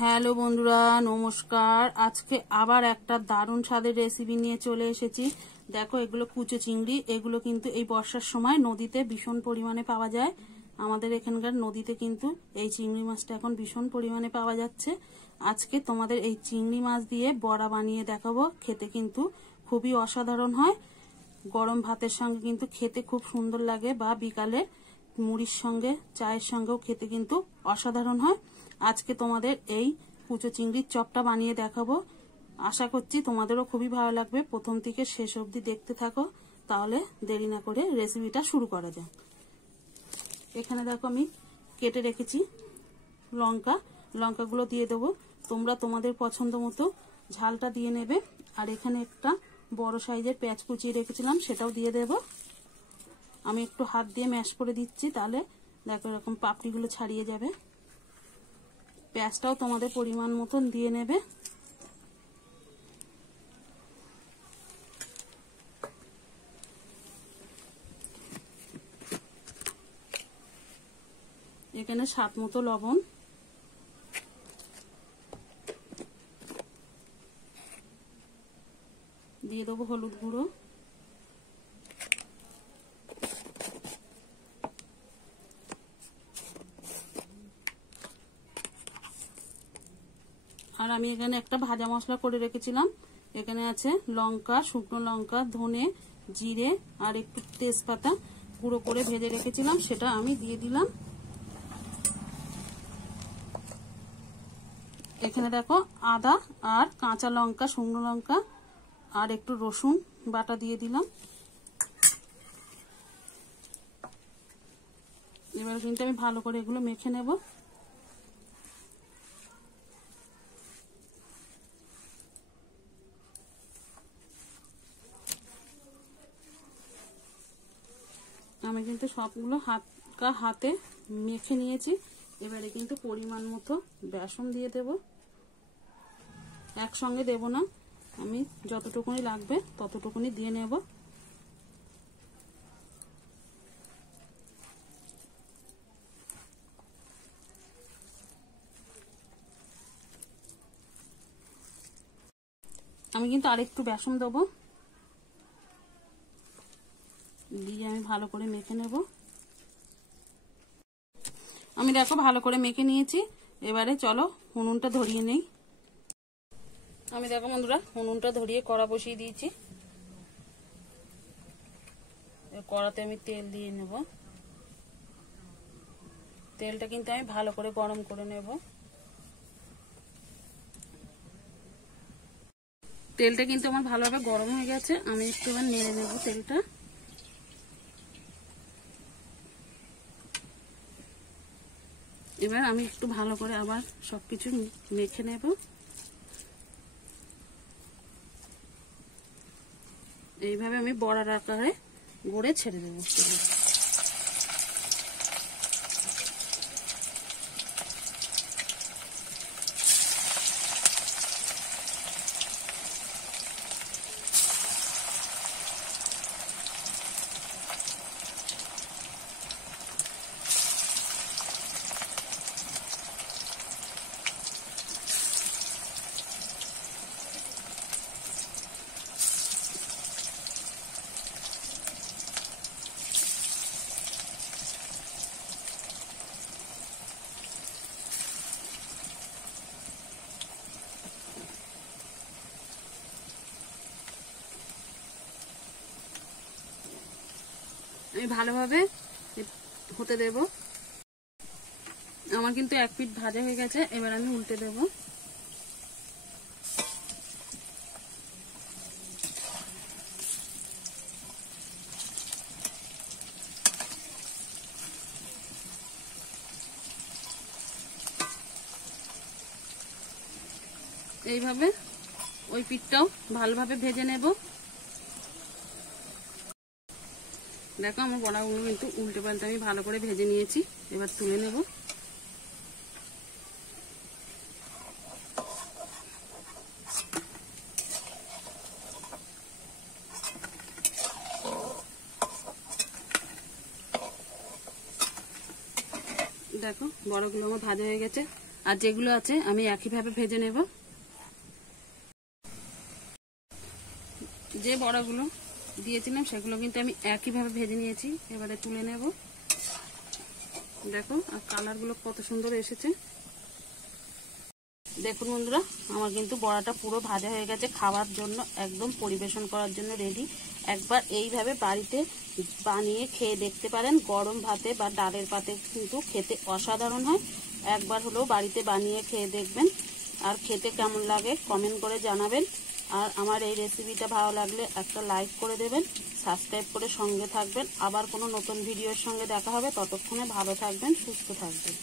Hello বন্ধুরা, নমস্কার। আজকে আবার একটা দারুণ স্বাদের রেসিপি নিয়ে চলে এসেছি। দেখো, এগুলো কুচো চিংড়ি। এগুলো কিন্তু এই বর্ষার সময় নদীতে ভীষণ পরিমাণে পাওয়া যায়। আমাদের এখানকার নদীতে কিন্তু এই চিংড়ি মাছটা এখন ভীষণ পরিমাণে পাওয়া যাচ্ছে। আজকে তোমাদের এই চিংড়ি মাছ দিয়ে বড়া বানিয়ে দেখাবো। খেতে কিন্তু খুবই অসাধারণ হয়। গরম ভাতের সঙ্গে কিন্তু খেতে খুব সুন্দর লাগে, বা বিকালে মুড়ির সঙ্গে চায়ের সঙ্গেও খেতে কিন্তু অসাধারণ হয়। আজকে তোমাদের এই কুচো চিংড়ির চপটা বানিয়ে দেখাবো। আশা করছি তোমাদেরও খুবই ভালো লাগবে। প্রথম থেকে শেষ অবধি দেখতে থাকো, তাহলে দেরি না করে রেসিপিটা শুরু করা যাক। এখানে দেখো আমি কেটে রেখেছি লঙ্কাগুলো দিয়ে দেবো। তোমরা তোমাদের পছন্দ মতো ঝালটা দিয়ে নেবে। আর এখানে একটা বড় সাইজের পেঁয়াজ কুচিয়ে রেখেছিলাম, সেটাও দিয়ে দেব। আমি একটু হাত দিয়ে ম্যাশ করে দিচ্ছি, তাহলে দেখো এরকম পাপড়িগুলো ছাড়িয়ে যাবে। পেঁয়াজটাও তোমাদের পরিমাণ মতন দিয়ে নেবে। এখানে স্বাদ মতো লবণ, দিয়ে দেবো হলুদ গুঁড়ো, আর আমি এখানে একটা ভাজা মশলা করে রেখেছিলাম। এখানে আছে লঙ্কা, শুকনো লঙ্কা, ধনে, জিরে আর একটু তেজপাতা গুঁড়ো করে ভেজে রেখেছিলাম, সেটা আমি দিয়ে দিলাম। এখানে দেখো আদা আর কাঁচা লঙ্কা, শুকনো লঙ্কা আর একটু রসুন বাটা দিয়ে দিলাম। এবার কিন্তু আমি ভালো করে এগুলো মেখে নেব। আমি কিন্তু সবগুলো হাতে মেখে নিয়েছি। এবারে কিন্তু পরিমাণ মতো বেসন দিয়ে দেব। একসঙ্গে দেব না, আমি যতটুকুনি লাগবে ততটুকুনি দিয়ে নেব। আমি কিন্তু আরেকটু বেসন দেবো, দিয়ে আমি ভালো করে মেখে নেব। আমি দেখো ভালো করে মেখে নিয়েছি। এবারে চলো উনুনটা ধরিয়ে নেই। আমি দেখো বন্ধুরা উনুনটা ধরিয়ে কড়া বসিয়ে দিয়েছি। কড়াতে আমি তেল দিয়ে নেব। তেলটা কিন্তু আমি ভালো করে গরম করে নেব। তেলটা কিন্তু আমার ভালোভাবে গরম হয়ে গেছে। আমি একটু এবার নেড়ে নেব তেলটা। এবার আমি একটু ভালো করে আবার সবকিছু মেখে নেব। এইভাবে আমি বড়ার আকারে গড়ে ছেড়ে দেবো। আমি ভালোভাবে হতে দেব। আমার কিন্তু এক পিঠ ভাজা হয়ে গেছে। এবার আমি উল্টে দেব। এইভাবে ওই পিঠটাও ভালোভাবে ভেজে নেব। দেখো আমার বড়াগুলো কিন্তু উল্টে পাল্টে আমি ভালো করে ভেজে নিয়েছি। এবার তুলে নেব। দেখো বড়গুলো আমার ভাজা হয়ে গেছে। আর যেগুলো আছে আমি একইভাবে ভেজে নেব। যে বড়াগুলো দিয়েছিলাম সেগুলো কিন্তু আমি একইভাবে ভেজে নিয়েছি। এবারে তুলে নেব। দেখো আর কালারগুলো কত সুন্দর এসেছে। দেখুন বন্ধুরা, আমার কিন্তু বড়াটা পুরো ভাজা হয়ে গেছে, খাওয়ার জন্য একদম পরিবেশন করার জন্য রেডি। একবার এইভাবে বাড়িতে বানিয়ে খেয়ে দেখতে পারেন। গরম ভাতে বা ডালের পাতে কিন্তু খেতে অসাধারণ হয়। একবার হলেও বাড়িতে বানিয়ে খেয়ে দেখবেন, আর খেতে কেমন লাগে কমেন্ট করে জানাবেন। আর আমার এই রেসিপিটা ভালো লাগলে একটা লাইক করে দেবেন, সাবস্ক্রাইব করে সঙ্গে থাকবেন। আবার কোনো নতুন ভিডিওর সঙ্গে দেখা হবে। ততক্ষণে ভালো থাকবেন, সুস্থ থাকবেন।